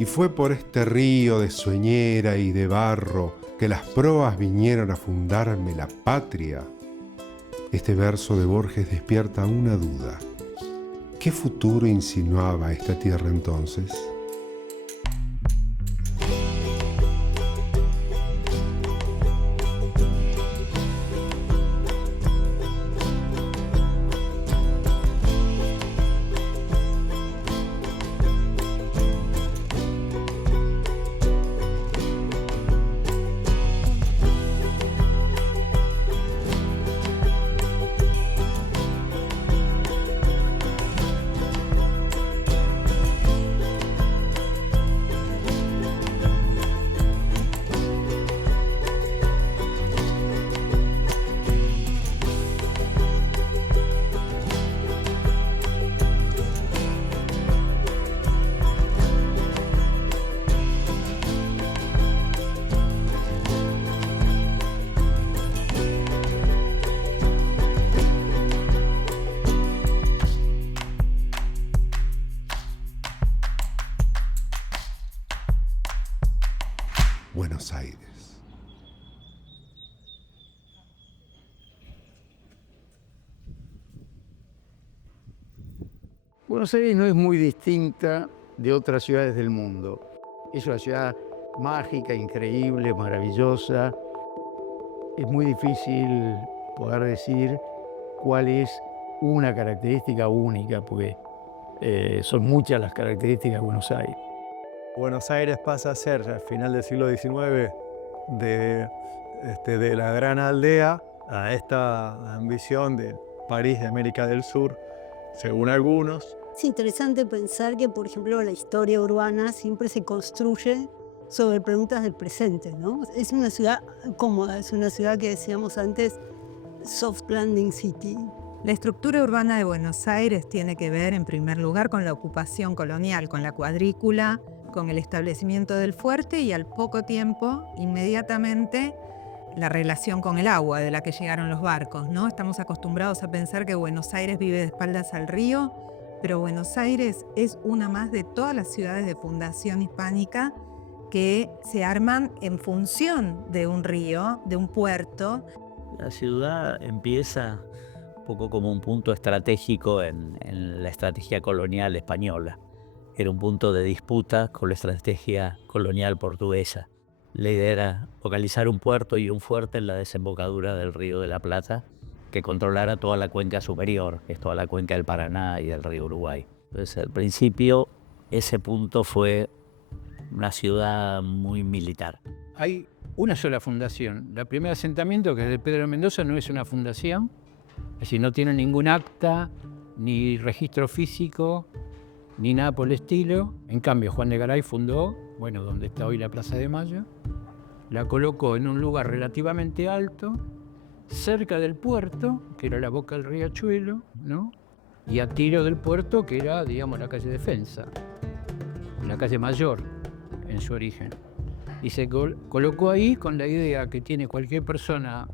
Y fue por este río de sueñera y de barro que las proas vinieron a fundarme la patria. Este verso de Borges despierta una duda. ¿Qué futuro insinuaba esta tierra entonces? Buenos Aires. Buenos Aires no es muy distinta de otras ciudades del mundo. Es una ciudad mágica, increíble, maravillosa. Es muy difícil poder decir cuál es una característica única, porque son muchas las características de Buenos Aires. Buenos Aires pasa a ser, al final del siglo XIX, de la gran aldea a esta ambición de París de América del Sur, según algunos. Es interesante pensar que, por ejemplo, la historia urbana siempre se construye sobre preguntas del presente, ¿no? Es una ciudad cómoda, es una ciudad que decíamos antes, soft landing city. La estructura urbana de Buenos Aires tiene que ver, en primer lugar, con la ocupación colonial, con la cuadrícula, con el establecimiento del fuerte y al poco tiempo, inmediatamente, la relación con el agua de la que llegaron los barcos, ¿no? Estamos acostumbrados a pensar que Buenos Aires vive de espaldas al río, pero Buenos Aires es una más de todas las ciudades de fundación hispánica que se arman en función de un río, de un puerto. La ciudad empieza un poco como un punto estratégico en la estrategia colonial española. Era un punto de disputa con la estrategia colonial portuguesa. La idea era localizar un puerto y un fuerte en la desembocadura del Río de la Plata que controlara toda la cuenca superior, que es toda la cuenca del Paraná y del río Uruguay. Entonces, al principio, ese punto fue una ciudad muy militar. Hay una sola fundación. El primer asentamiento, que es de Pedro de Mendoza, no es una fundación, es decir, no tiene ningún acta, ni registro físico, ni nada por el estilo. En cambio, Juan de Garay fundó, donde está hoy la Plaza de Mayo, la colocó en un lugar relativamente alto, cerca del puerto, que era la boca del riachuelo, ¿no? Y a tiro del puerto, que era, digamos, la calle Defensa, la calle Mayor, en su origen. Y se colocó ahí con la idea que tiene cualquier persona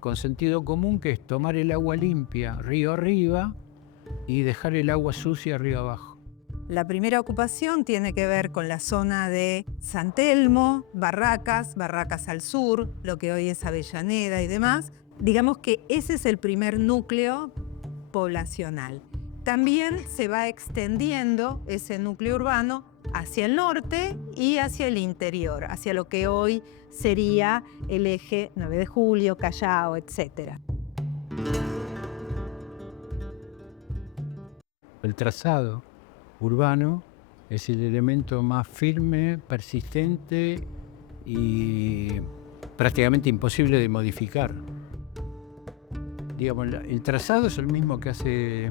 con sentido común, que es tomar el agua limpia río arriba y dejar el agua sucia río abajo. La primera ocupación tiene que ver con la zona de San Telmo, Barracas al sur, lo que hoy es Avellaneda y demás. Digamos que ese es el primer núcleo poblacional. También se va extendiendo ese núcleo urbano hacia el norte y hacia el interior, hacia lo que hoy sería el eje 9 de Julio, Callao, etc. El trazado urbano es el elemento más firme, persistente y prácticamente imposible de modificar. Digamos, el trazado es el mismo que hace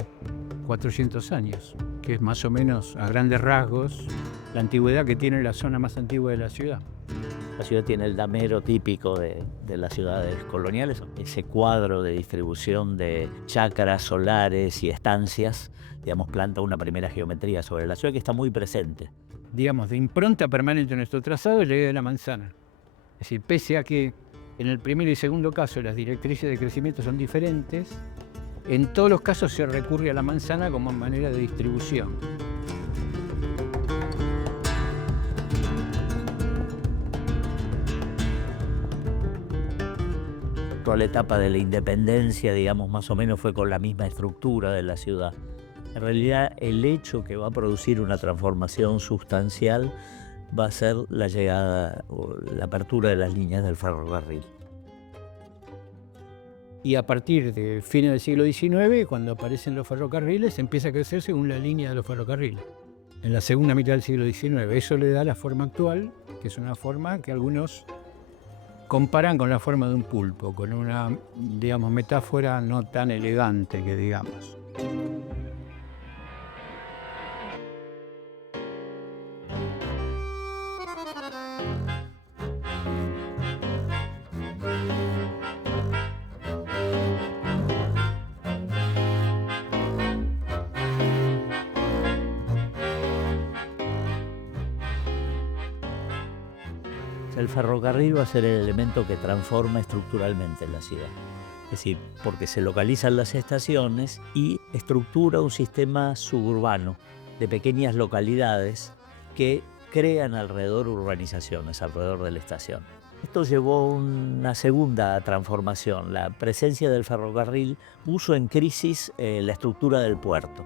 400 años, que es más o menos, a grandes rasgos, la antigüedad que tiene la zona más antigua de la ciudad. La ciudad tiene el damero típico de las ciudades coloniales, ese cuadro de distribución de chacras, solares y estancias, digamos, planta una primera geometría sobre la ciudad que está muy presente. Digamos, de impronta permanente en nuestro trazado es la idea de la manzana. Es decir, pese a que en el primer y segundo caso las directrices de crecimiento son diferentes, en todos los casos se recurre a la manzana como manera de distribución. actual etapa de la independencia, digamos, más o menos fue con la misma estructura de la ciudad. En realidad, el hecho que va a producir una transformación sustancial va a ser la llegada o la apertura de las líneas del ferrocarril. Y a partir de fines del siglo XIX, cuando aparecen los ferrocarriles, empieza a crecer según la línea de los ferrocarriles. En la segunda mitad del siglo XIX. Eso le da la forma actual, que es una forma que algunos comparan con la forma de un pulpo, con una, digamos, metáfora no tan elegante que digamos. El ferrocarril va a ser el elemento que transforma estructuralmente la ciudad. Es decir, porque se localizan las estaciones y estructura un sistema suburbano de pequeñas localidades que crean alrededor urbanizaciones, alrededor de la estación. Esto llevó a una segunda transformación. La presencia del ferrocarril puso en crisis la estructura del puerto.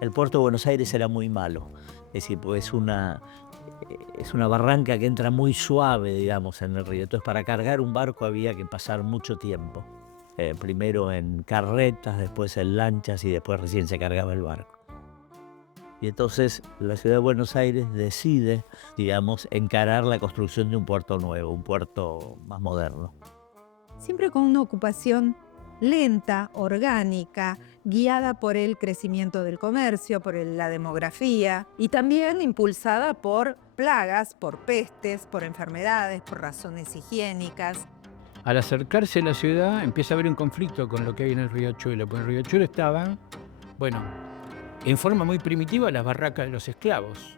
El puerto de Buenos Aires era muy malo, es decir, pues es una barranca que entra muy suave, digamos, en el río. Entonces, para cargar un barco había que pasar mucho tiempo. Primero en carretas, después en lanchas y después recién se cargaba el barco. Y entonces la ciudad de Buenos Aires decide, digamos, encarar la construcción de un puerto nuevo, un puerto más moderno. Siempre con una ocupación lenta, orgánica, guiada por el crecimiento del comercio, por la demografía y también impulsada por plagas, por pestes, por enfermedades, por razones higiénicas. Al acercarse a la ciudad empieza a haber un conflicto con lo que hay en el Riachuelo, porque en el Riachuelo estaban, bueno, en forma muy primitiva las barracas de los esclavos.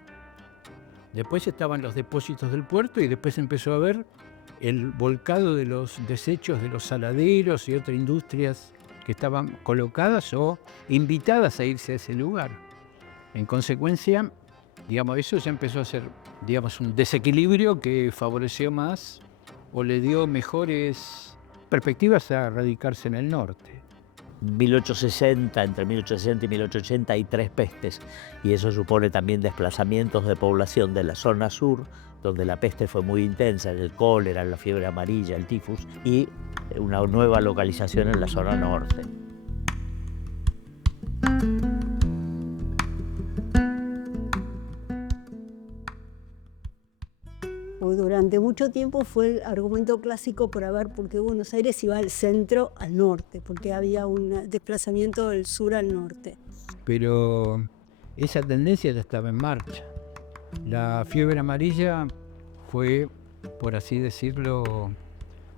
Después estaban los depósitos del puerto y después empezó a ver el volcado de los desechos de los saladeros y otras industrias que estaban colocadas o invitadas a irse a ese lugar. En consecuencia, digamos, eso ya empezó a ser, digamos, un desequilibrio que favoreció más o le dio mejores perspectivas a radicarse en el norte. 1860, entre 1860 y 1880 hay 3 pestes y eso supone también desplazamientos de población de la zona sur, donde la peste fue muy intensa, el cólera, la fiebre amarilla, el tifus, y una nueva localización en la zona norte. Durante mucho tiempo fue el argumento clásico para ver por qué Buenos Aires iba del centro al norte, porque había un desplazamiento del sur al norte. Pero esa tendencia ya estaba en marcha. La fiebre amarilla fue, por así decirlo,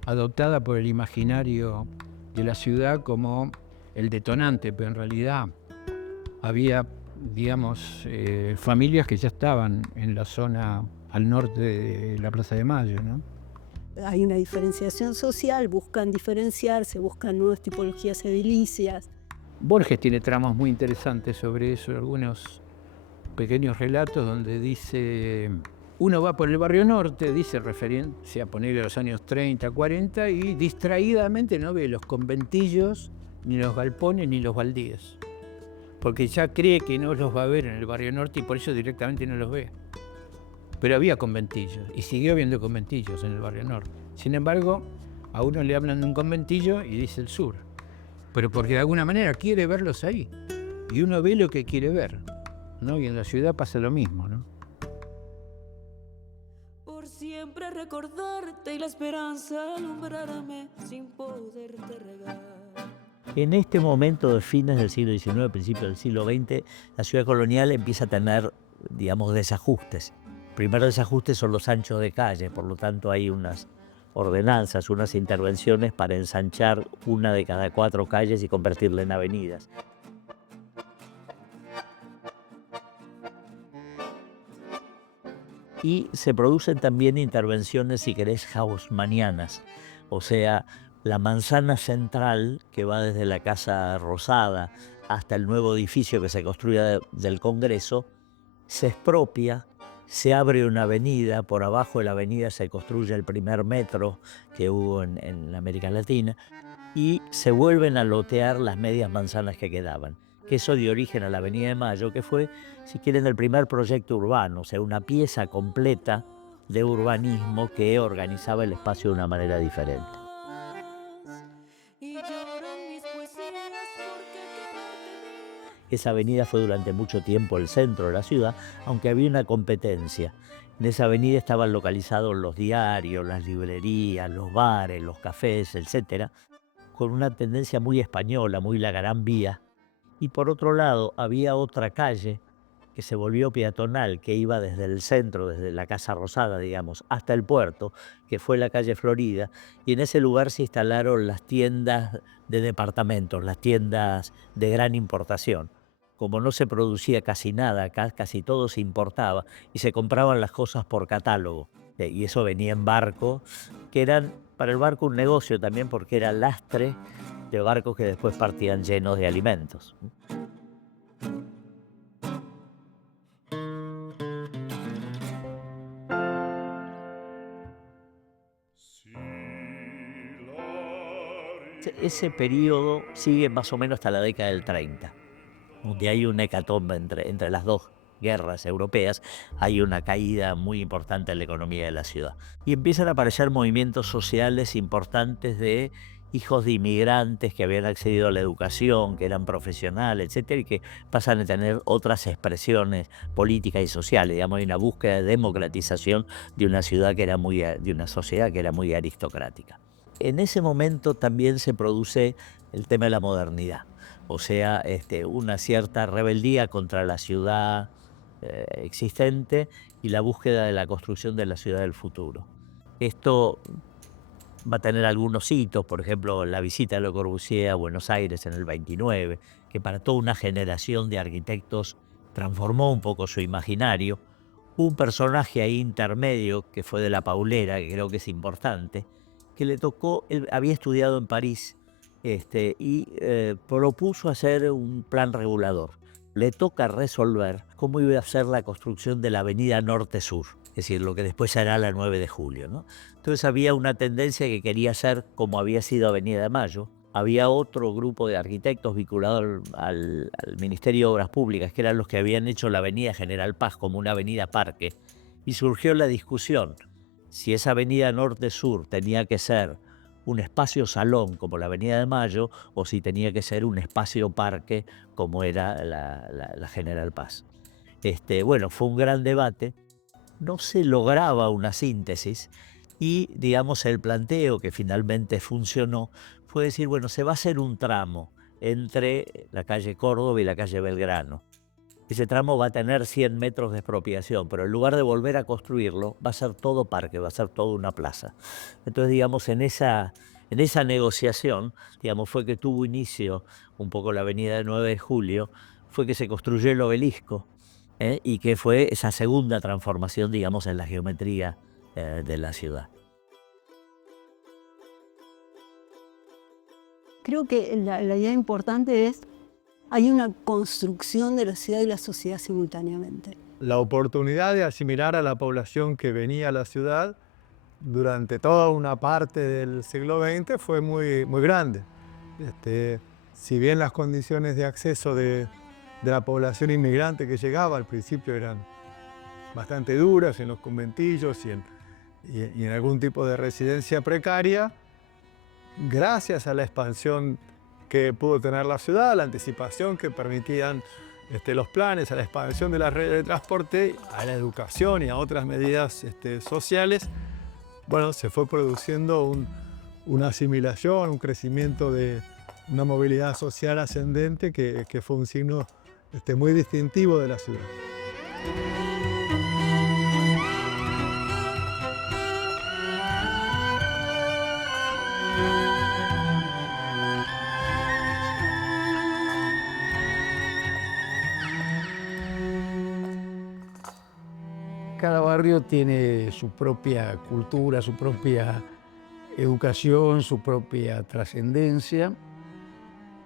adoptada por el imaginario de la ciudad como el detonante, pero en realidad había, digamos, familias que ya estaban en la zona al norte de la Plaza de Mayo, ¿no? Hay una diferenciación social, buscan diferenciarse, buscan nuevas tipologías edilicias. Borges tiene tramos muy interesantes sobre eso, algunos pequeños relatos donde dice, uno va por el barrio norte, dice referencia a ponerle a los años 30, 40 y distraídamente no ve los conventillos, ni los galpones, ni los baldíos, porque ya cree que no los va a ver en el barrio norte y por eso directamente no los ve. Pero había conventillos y siguió habiendo conventillos en el barrio norte. Sin embargo, a uno le hablan de un conventillo y dice el sur, pero porque de alguna manera quiere verlos ahí y uno ve lo que quiere ver, ¿no? Y en la ciudad pasa lo mismo, ¿no? Por siempre recordarte y la esperanza alumbrarme sin poderte regar. En este momento de fines del siglo XIX, principios del siglo XX, la ciudad colonial empieza a tener, digamos, desajustes. El primer desajuste son los anchos de calle, por lo tanto hay unas ordenanzas, unas intervenciones para ensanchar una de cada 4 calles y convertirla en avenidas. Y se producen también intervenciones, si querés, haussmannianas, o sea, la manzana central que va desde la Casa Rosada hasta el nuevo edificio que se construye del Congreso, se expropia, se abre una avenida, por abajo de la avenida se construye el primer metro que hubo en América Latina, y se vuelven a lotear las medias manzanas que quedaban, que eso dio origen a la Avenida de Mayo, que fue, si quieren, el primer proyecto urbano, o sea, una pieza completa de urbanismo que organizaba el espacio de una manera diferente. Y lloran mis poesías porque quererte Esa avenida fue durante mucho tiempo el centro de la ciudad, aunque había una competencia. En esa avenida estaban localizados los diarios, las librerías, los bares, los cafés, etcétera, con una tendencia muy española, muy la Gran Vía. Y por otro lado, había otra calle que se volvió peatonal, que iba desde el centro, desde la Casa Rosada, digamos, hasta el puerto, que fue la calle Florida, y en ese lugar se instalaron las tiendas de departamentos, las tiendas de gran importación. Como no se producía casi nada acá, casi todo se importaba, y se compraban las cosas por catálogo, y eso venía en barco, que eran para el barco un negocio también, porque era lastre de barcos que después partían llenos de alimentos. Ese periodo sigue más o menos hasta la década del 30, donde hay una hecatombe entre las dos guerras europeas, hay una caída muy importante en la economía de la ciudad. Y empiezan a aparecer movimientos sociales importantes de hijos de inmigrantes que habían accedido a la educación, que eran profesionales, etcétera, y que pasan a tener otras expresiones políticas y sociales. Digamos, hay una búsqueda de democratización de una ciudad que era de una sociedad que era muy aristocrática. En ese momento también se produce el tema de la modernidad, o sea, una cierta rebeldía contra la ciudad existente y la búsqueda de la construcción de la ciudad del futuro. Esto va a tener algunos hitos, por ejemplo, la visita de Le Corbusier a Buenos Aires en el 29, que para toda una generación de arquitectos transformó un poco su imaginario. Un personaje ahí intermedio, que fue de la Paulera, que creo que es importante, que le tocó, él había estudiado en París y propuso hacer un plan regulador. Le toca resolver cómo iba a ser la construcción de la avenida Norte-Sur, es decir, lo que después será la 9 de julio, ¿no? Entonces había una tendencia que quería hacer como había sido Avenida de Mayo. Había otro grupo de arquitectos vinculados al Ministerio de Obras Públicas, que eran los que habían hecho la avenida General Paz como una avenida parque, y surgió la discusión si esa avenida Norte-Sur tenía que ser un espacio salón como la Avenida de Mayo o si tenía que ser un espacio parque como era la General Paz. Bueno, fue un gran debate, no se lograba una síntesis y, digamos, el planteo que finalmente funcionó fue decir, bueno, se va a hacer un tramo entre la calle Córdoba y la calle Belgrano. Ese tramo va a tener 100 metros de expropiación, pero en lugar de volver a construirlo, va a ser todo parque, va a ser toda una plaza. Entonces, digamos, en esa negociación, digamos, fue que tuvo inicio un poco la avenida del 9 de julio, fue que se construyó el obelisco, y que fue esa segunda transformación, digamos, en la geometría de la ciudad. Creo que la idea importante es hay una construcción de la ciudad y la sociedad simultáneamente. La oportunidad de asimilar a la población que venía a la ciudad durante toda una parte del siglo XX fue muy, muy grande. Si bien las condiciones de acceso de la población inmigrante que llegaba al principio eran bastante duras en los conventillos y en algún tipo de residencia precaria, gracias a la expansión que pudo tener la ciudad, la anticipación que permitían los planes, a la expansión de la red de transporte, a la educación y a otras medidas sociales, bueno, se fue produciendo una asimilación, un crecimiento de una movilidad social ascendente que fue un signo muy distintivo de la ciudad. Cada barrio tiene su propia cultura, su propia educación, su propia trascendencia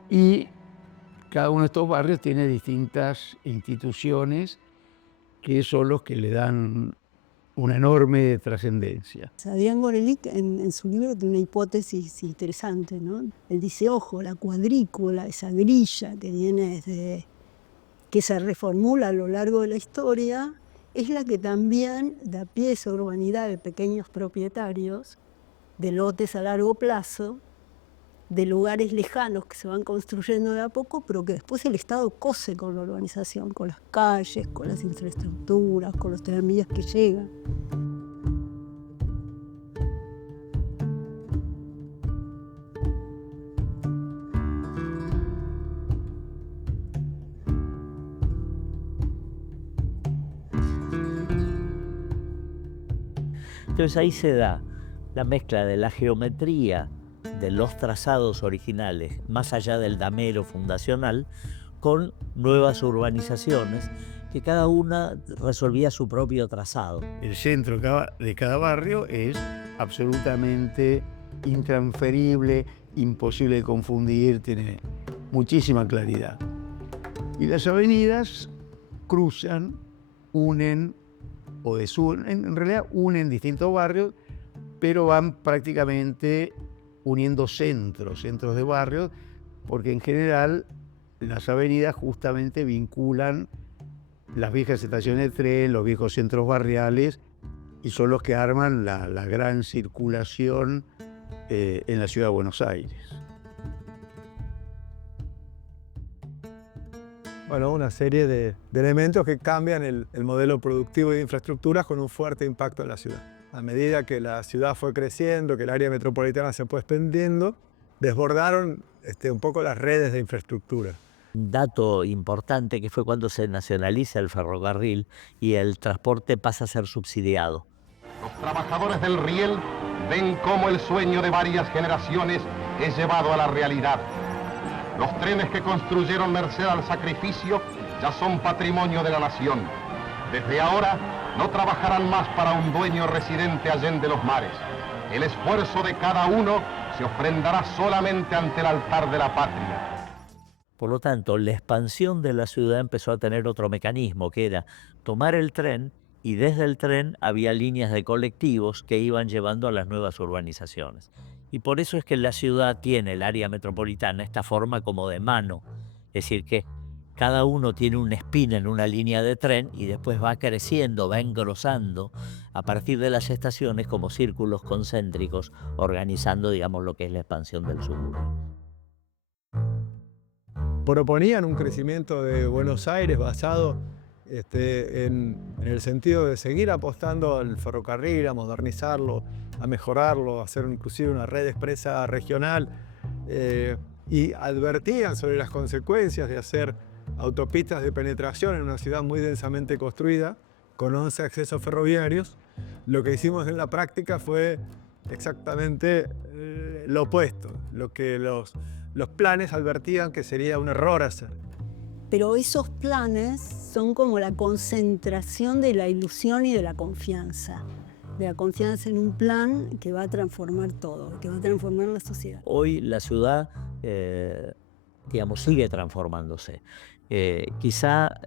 y cada uno de estos barrios tiene distintas instituciones que son los que le dan una enorme trascendencia. Adrián Gorelick en su libro tiene una hipótesis interesante, ¿no? Él dice, ojo, la cuadrícula, esa grilla que viene desde, que se reformula a lo largo de la historia, es la que también da pie a esa urbanidad de pequeños propietarios, de lotes a largo plazo, de lugares lejanos que se van construyendo de a poco, pero que después el Estado cose con la urbanización, con las calles, con las infraestructuras, con los tranvías que llegan. Entonces ahí se da la mezcla de la geometría de los trazados originales, más allá del damero fundacional, con nuevas urbanizaciones que cada una resolvía su propio trazado. El centro de cada barrio es absolutamente intransferible, imposible de confundir, tiene muchísima claridad. Y las avenidas cruzan, unen o desunen, en realidad unen distintos barrios, pero van prácticamente uniendo centros de barrios, porque en general las avenidas justamente vinculan las viejas estaciones de tren, los viejos centros barriales, y son los que arman la gran circulación en la ciudad de Buenos Aires. Bueno, una serie de elementos que cambian el modelo productivo y de infraestructuras con un fuerte impacto en la ciudad. A medida que la ciudad fue creciendo, que el área metropolitana se fue expandiendo, desbordaron un poco las redes de infraestructura. Un dato importante que fue cuando se nacionaliza el ferrocarril y el transporte pasa a ser subsidiado. Los trabajadores del riel ven cómo el sueño de varias generaciones es llevado a la realidad. Los trenes que construyeron merced al sacrificio ya son patrimonio de la nación. Desde ahora no trabajarán más para un dueño residente allende los mares. El esfuerzo de cada uno se ofrendará solamente ante el altar de la patria. Por lo tanto, la expansión de la ciudad empezó a tener otro mecanismo, que era tomar el tren, y desde el tren había líneas de colectivos que iban llevando a las nuevas urbanizaciones. Y por eso es que la ciudad tiene, el área metropolitana, esta forma como de mano. Es decir, que cada uno tiene una espina en una línea de tren y después va creciendo, va engrosando a partir de las estaciones como círculos concéntricos, organizando, digamos, lo que es la expansión del suburbio. Proponían un crecimiento de Buenos Aires basado en el sentido de seguir apostando al ferrocarril, a modernizarlo, a mejorarlo, a hacer inclusive una red expresa regional, y advertían sobre las consecuencias de hacer autopistas de penetración en una ciudad muy densamente construida, con 11 accesos ferroviarios. Lo que hicimos en la práctica fue exactamente lo opuesto, lo que los planes advertían que sería un error hacer. Pero esos planes son como la concentración de la ilusión y de la confianza en un plan que va a transformar todo, que va a transformar la sociedad. Hoy la ciudad, digamos, sigue transformándose. Quizá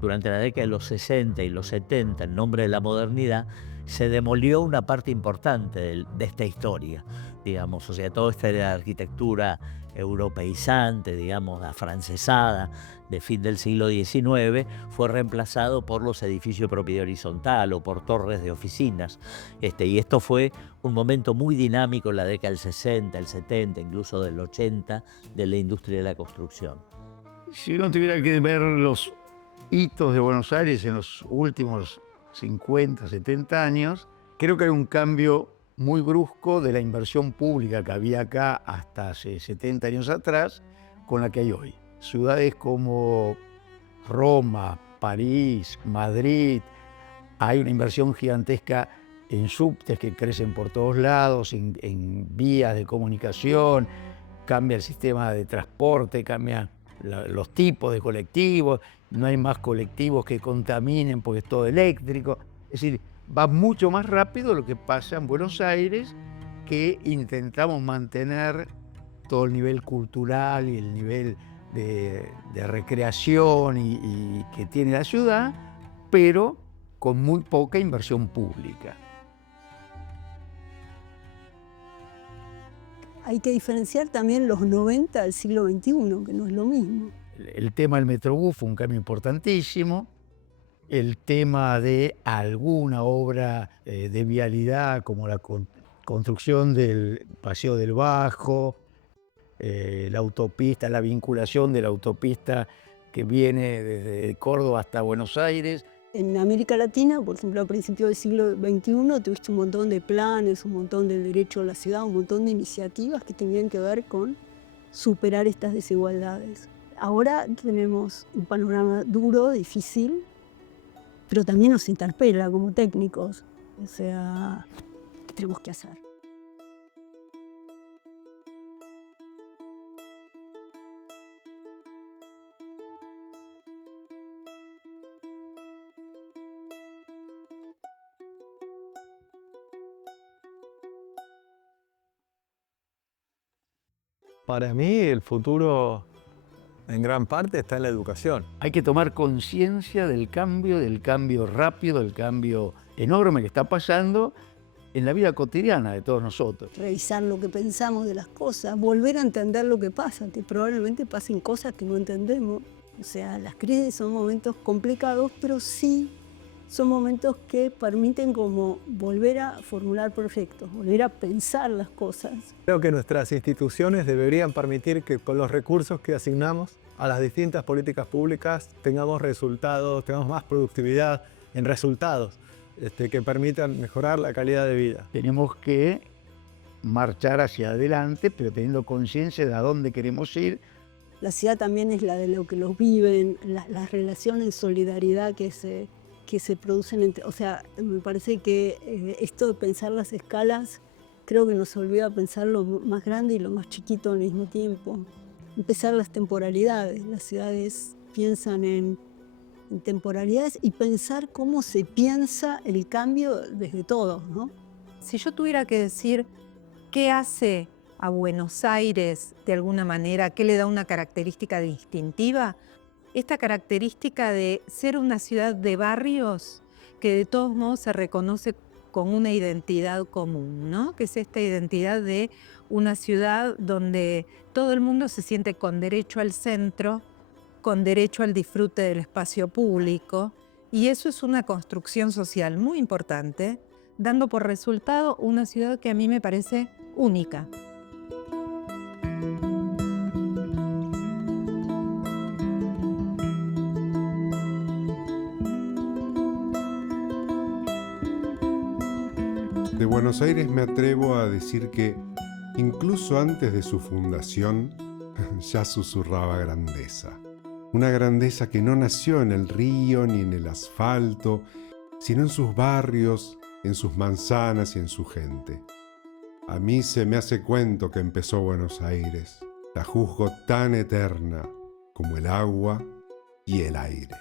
durante la década de los 60 y los 70, en nombre de la modernidad, se demolió una parte importante de esta historia, digamos, o sea, toda esta arquitectura europeizante, digamos, afrancesada, de fin del siglo XIX, fue reemplazado por los edificios de propiedad horizontal o por torres de oficinas. Y esto fue un momento muy dinámico en la década del 60, el 70, incluso del 80, de la industria de la construcción. Si uno tuviera que ver los hitos de Buenos Aires en los últimos 50, 70 años, creo que hay un cambio muy brusco de la inversión pública que había acá hasta hace 70 años atrás con la que hay hoy. Ciudades como Roma, París, Madrid, hay una inversión gigantesca en subtes que crecen por todos lados, en vías de comunicación, cambia el sistema de transporte, cambia los tipos de colectivos, no hay más colectivos que contaminen porque es todo eléctrico. Es decir, va mucho más rápido lo que pasa en Buenos Aires, que intentamos mantener todo el nivel cultural y el nivel de recreación y que tiene la ciudad, pero con muy poca inversión pública. Hay que diferenciar también los 90 del siglo XXI, que no es lo mismo. El tema del Metrobús fue un cambio importantísimo. El tema de alguna obra de vialidad, como la construcción del Paseo del Bajo, la autopista, la vinculación de la autopista que viene desde Córdoba hasta Buenos Aires. En América Latina, por ejemplo, a principios del siglo XXI, tuviste un montón de planes, un montón de derecho a la ciudad, un montón de iniciativas que tenían que ver con superar estas desigualdades. Ahora tenemos un panorama duro, difícil, pero también nos interpela como técnicos. O sea, ¿qué tenemos que hacer? Para mí el futuro en gran parte está en la educación. Hay que tomar conciencia del cambio rápido, del cambio enorme que está pasando en la vida cotidiana de todos nosotros. Revisar lo que pensamos de las cosas, volver a entender lo que pasa, que probablemente pasen cosas que no entendemos. O sea, las crisis son momentos complicados, pero sí son momentos que permiten como volver a formular proyectos, volver a pensar las cosas. Creo que nuestras instituciones deberían permitir que con los recursos que asignamos a las distintas políticas públicas tengamos resultados, tengamos más productividad en resultados que permitan mejorar la calidad de vida. Tenemos que marchar hacia adelante, pero teniendo conciencia de a dónde queremos ir. La ciudad también es la de lo que los viven, las relaciones de solidaridad que se producen entre... O sea, me parece que esto de pensar las escalas, creo que nos olvida pensar lo más grande y lo más chiquito al mismo tiempo. Empezar las temporalidades. Las ciudades piensan en temporalidades y pensar cómo se piensa el cambio desde todos, ¿no? Si yo tuviera que decir qué hace a Buenos Aires de alguna manera, qué le da una característica distintiva, esta característica de ser una ciudad de barrios que de todos modos se reconoce con una identidad común, ¿no? Que es esta identidad de una ciudad donde todo el mundo se siente con derecho al centro, con derecho al disfrute del espacio público, y eso es una construcción social muy importante, dando por resultado una ciudad que a mí me parece única. De Buenos Aires me atrevo a decir que, incluso antes de su fundación, ya susurraba grandeza. Una grandeza que no nació en el río ni en el asfalto, sino en sus barrios, en sus manzanas y en su gente. A mí se me hace cuento que empezó Buenos Aires. La juzgo tan eterna como el agua y el aire.